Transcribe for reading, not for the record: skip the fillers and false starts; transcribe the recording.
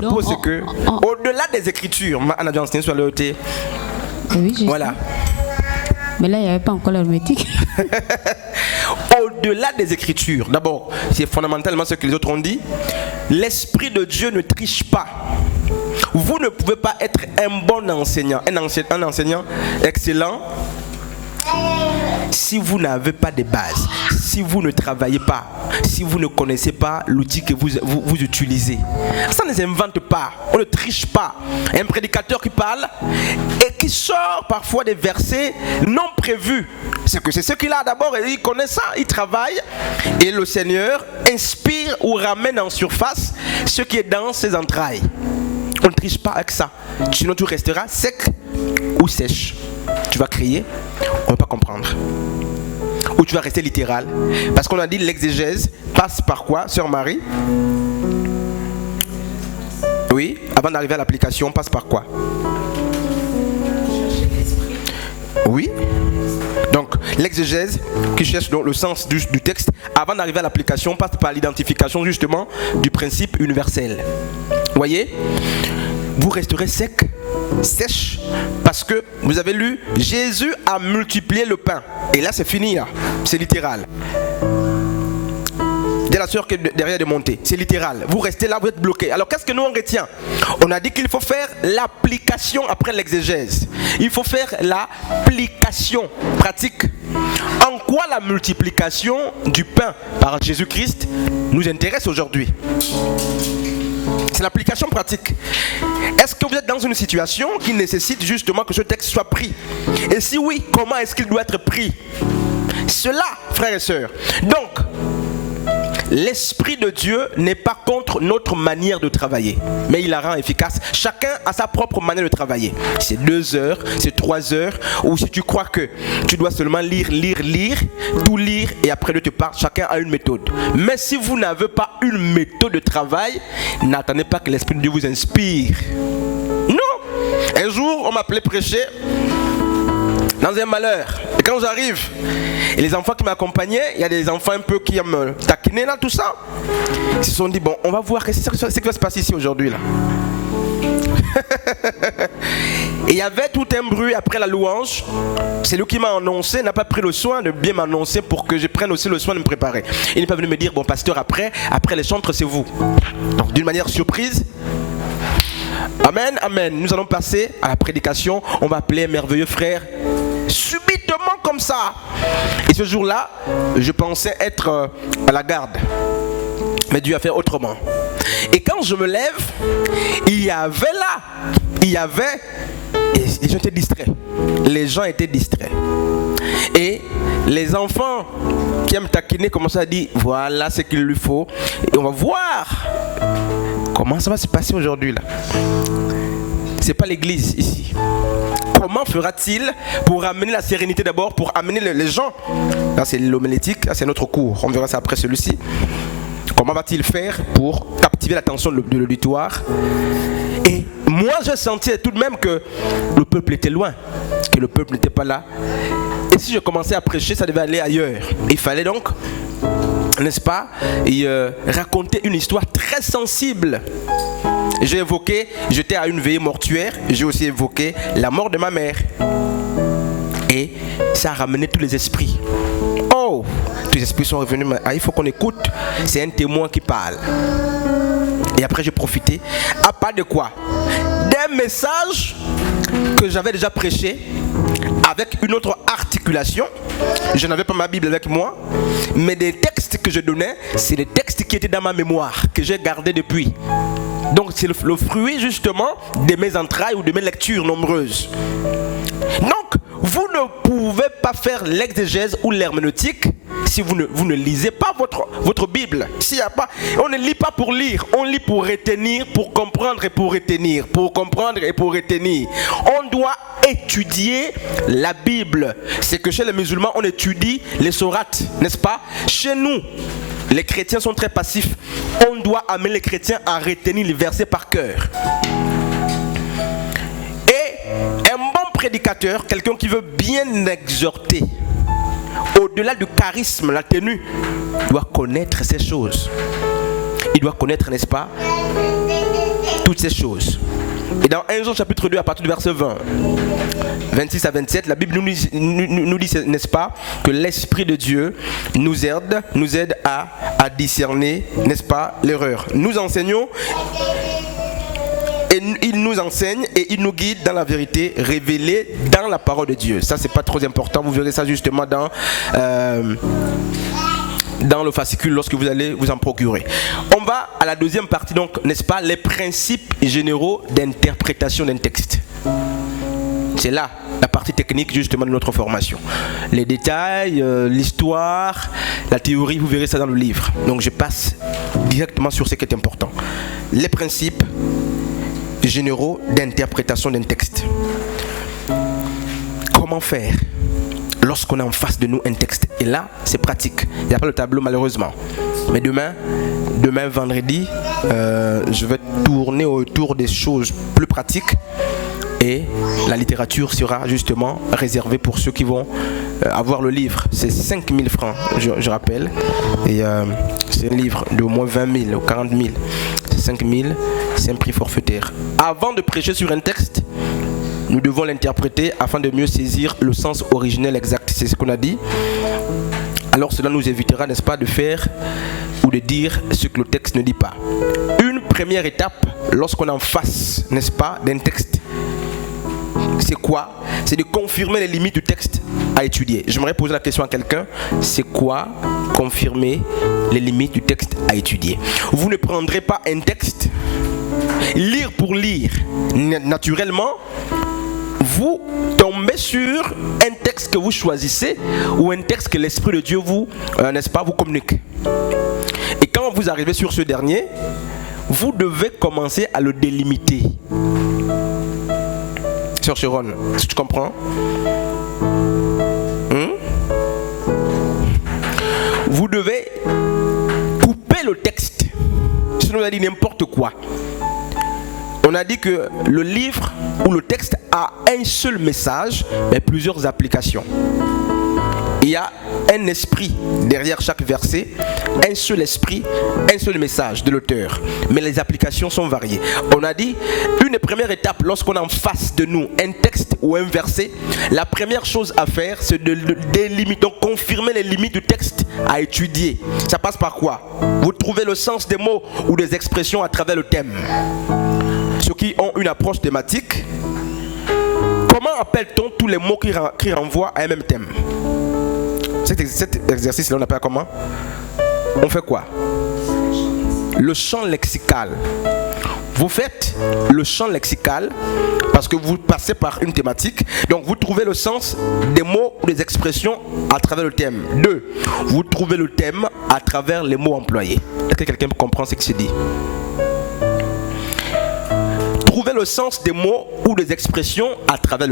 se pose, c'est que, au-delà des Écritures, on a déjà enseigné sur l'EET. Oui, voilà. Mais là, il n'y avait pas encore l'hermétique. Au-delà des Écritures, d'abord, c'est fondamentalement ce que les autres ont dit. L'Esprit de Dieu ne triche pas. Vous ne pouvez pas être un bon enseignant, un enseignant excellent, si vous n'avez pas de base, si vous ne travaillez pas, si vous ne connaissez pas l'outil que vous utilisez. Ça ne s'invente pas, on ne triche pas. Un prédicateur qui parle et qui sort parfois des versets non prévus. C'est ce qu'il a d'abord, et il connaît ça, il travaille, et le Seigneur inspire ou ramène en surface ce qui est dans ses entrailles. On ne triche pas avec ça, sinon tu resteras sec ou sèche. Tu vas crier, on ne va pas comprendre. Ou tu vas rester littéral. Parce qu'on a dit l'exégèse passe par quoi, Sœur Marie? Oui, avant d'arriver à l'application, passe par quoi? Oui. Donc l'exégèse qui cherche donc le sens du texte avant d'arriver à l'application passe par l'identification justement du principe universel. Voyez, vous resterez sec, sèche, parce que vous avez lu Jésus a multiplié le pain. Et là c'est fini, là. C'est littéral. Dès la sœur qui est derrière de monter, c'est littéral. Vous restez là, vous êtes bloqué. Alors qu'est-ce que nous on retient? On a dit qu'il faut faire l'application après l'exégèse. Il faut faire l'application pratique. En quoi la multiplication du pain par Jésus-Christ nous intéresse aujourd'hui? C'est l'application pratique. Est-ce que vous êtes dans une situation qui nécessite justement que ce texte soit pris? Et si oui, comment est-ce qu'il doit être pris? Cela, frères et sœurs. Donc, l'Esprit de Dieu n'est pas contre notre manière de travailler, mais il la rend efficace. Chacun a sa propre manière de travailler. C'est 2 heures, c'est 3 heures, ou si tu crois que tu dois seulement lire, tout lire, et après Dieu te parle, chacun a une méthode. Mais si vous n'avez pas une méthode de travail, n'attendez pas que l'Esprit de Dieu vous inspire. Non! Un jour, on m'appelait prêcher dans un malheur. Et quand j'arrive, et les enfants qui m'accompagnaient, il y a des enfants un peu qui aiment taquiner là, tout ça. Ils se sont dit, bon, on va voir ce qui va se passer ici aujourd'hui là. Et il y avait tout un bruit après la louange. C'est lui qui m'a annoncé, n'a pas pris le soin de bien m'annoncer pour que je prenne aussi le soin de me préparer. Il n'est pas venu me dire, bon pasteur, après les chantres, c'est vous. Donc d'une manière surprise, amen, amen. Nous allons passer à la prédication. On va appeler un merveilleux frère. Subitement comme ça. Et ce jour-là, je pensais être à la garde. Mais Dieu a fait autrement. Et quand je me lève, il y avait et les gens étaient distraits. Les gens étaient distraits. Et les enfants qui aiment taquiner commençaient à dire, voilà ce qu'il lui faut. Et on va voir comment ça va se passer aujourd'hui là. C'est pas l'église ici. Comment fera-t-il pour amener la sérénité d'abord, pour amener les gens? Là c'est l'homilétique, là c'est notre cours. On verra ça après celui-ci. Comment va-t-il faire pour captiver l'attention de l'auditoire? Et moi je sentais tout de même que le peuple était loin, que le peuple n'était pas là. Et si je commençais à prêcher, ça devait aller ailleurs. Il fallait donc, n'est-ce pas, raconter une histoire très sensible. J'ai évoqué, j'étais à une veillée mortuaire, j'ai aussi évoqué la mort de ma mère. Et ça a ramené tous les esprits. Oh, tous les esprits sont revenus. Ah, il faut qu'on écoute, c'est un témoin qui parle. Et après j'ai profité, à part de quoi? D'un message que j'avais déjà prêché, avec une autre articulation. Je n'avais pas ma Bible avec moi, mais des textes que je donnais, c'est des textes qui étaient dans ma mémoire, que j'ai gardés depuis. Donc c'est le fruit justement de mes entrailles ou de mes lectures nombreuses. Donc vous ne pouvez pas faire l'exégèse ou l'herméneutique si vous ne lisez pas votre Bible. S'il y a pas, on ne lit pas pour lire, on lit pour retenir, pour comprendre et pour retenir, pour comprendre et pour retenir. On doit étudier la Bible. C'est que chez les musulmans on étudie les sourates, n'est-ce pas? Chez nous, les chrétiens sont très passifs. On doit amener les chrétiens à retenir les versets par cœur. Et un bon prédicateur, quelqu'un qui veut bien exhorter, au-delà du charisme, la tenue, doit connaître ces choses. Il doit connaître, n'est-ce pas, toutes ces choses. Et dans 1 Jean chapitre 2, à partir du verset 20, 26 à 27, la Bible nous dit, n'est-ce pas, que l'Esprit de Dieu nous aide à discerner, n'est-ce pas, l'erreur. Nous enseignons, et il nous enseigne et il nous guide dans la vérité révélée dans la parole de Dieu. Ça, c'est pas trop important, vous verrez ça justement dans le fascicule lorsque vous allez vous en procurer. On va à la deuxième partie, donc, n'est-ce pas, les principes généraux d'interprétation d'un texte. C'est là la partie technique justement de notre formation. Les détails, l'histoire, la théorie, vous verrez ça dans le livre. Donc je passe directement sur ce qui est important. Les principes généraux d'interprétation d'un texte. Comment faire lorsqu'on a en face de nous un texte? Et là, c'est pratique. Il n'y a pas le tableau malheureusement. Mais demain vendredi, je vais tourner autour des choses plus pratiques. Et la littérature sera justement réservée pour ceux qui vont avoir le livre. C'est 5 000 francs, je rappelle. Et c'est un livre de au moins 20 000 ou 40 000. C'est 5 000, c'est un prix forfaitaire. Avant de prêcher sur un texte, nous devons l'interpréter afin de mieux saisir le sens originel exact. C'est ce qu'on a dit. Alors cela nous évitera, n'est-ce pas, de faire ou de dire ce que le texte ne dit pas. Une première étape, lorsqu'on est en face, n'est-ce pas, d'un texte, c'est quoi? C'est de confirmer les limites du texte à étudier. J'aimerais poser la question à quelqu'un. C'est quoi confirmer les limites du texte à étudier? Vous ne prendrez pas un texte, lire pour lire. Naturellement, vous tombez sur un texte que vous choisissez ou un texte que l'Esprit de Dieu vous, n'est-ce pas, vous communique. Et quand vous arrivez sur ce dernier, vous devez commencer à le délimiter. Sœur Sharon, est-ce que tu comprends? Vous devez couper le texte. Sinon, on a dit n'importe quoi. On a dit que le livre ou le texte a un seul message, mais plusieurs applications. Il y a un esprit derrière chaque verset, un seul esprit, un seul message de l'auteur. Mais les applications sont variées. On a dit, une première étape, lorsqu'on a en face de nous un texte ou un verset, la première chose à faire, c'est de délimiter, donc confirmer les limites du texte à étudier. Ça passe par quoi? Vous trouvez le sens des mots ou des expressions à travers le thème. Ceux qui ont une approche thématique, comment appelle-t-on tous les mots qui renvoient à un même thème? Cet exercice-là, on appelle comment? On fait quoi? Le champ lexical. Vous faites le champ lexical parce que vous passez par une thématique. Donc vous trouvez le sens des mots ou des expressions à travers le thème. 2. Vous trouvez le thème à travers les mots employés. Est-ce que quelqu'un comprend ce qui se dit? Trouvez le sens des mots ou des expressions à travers le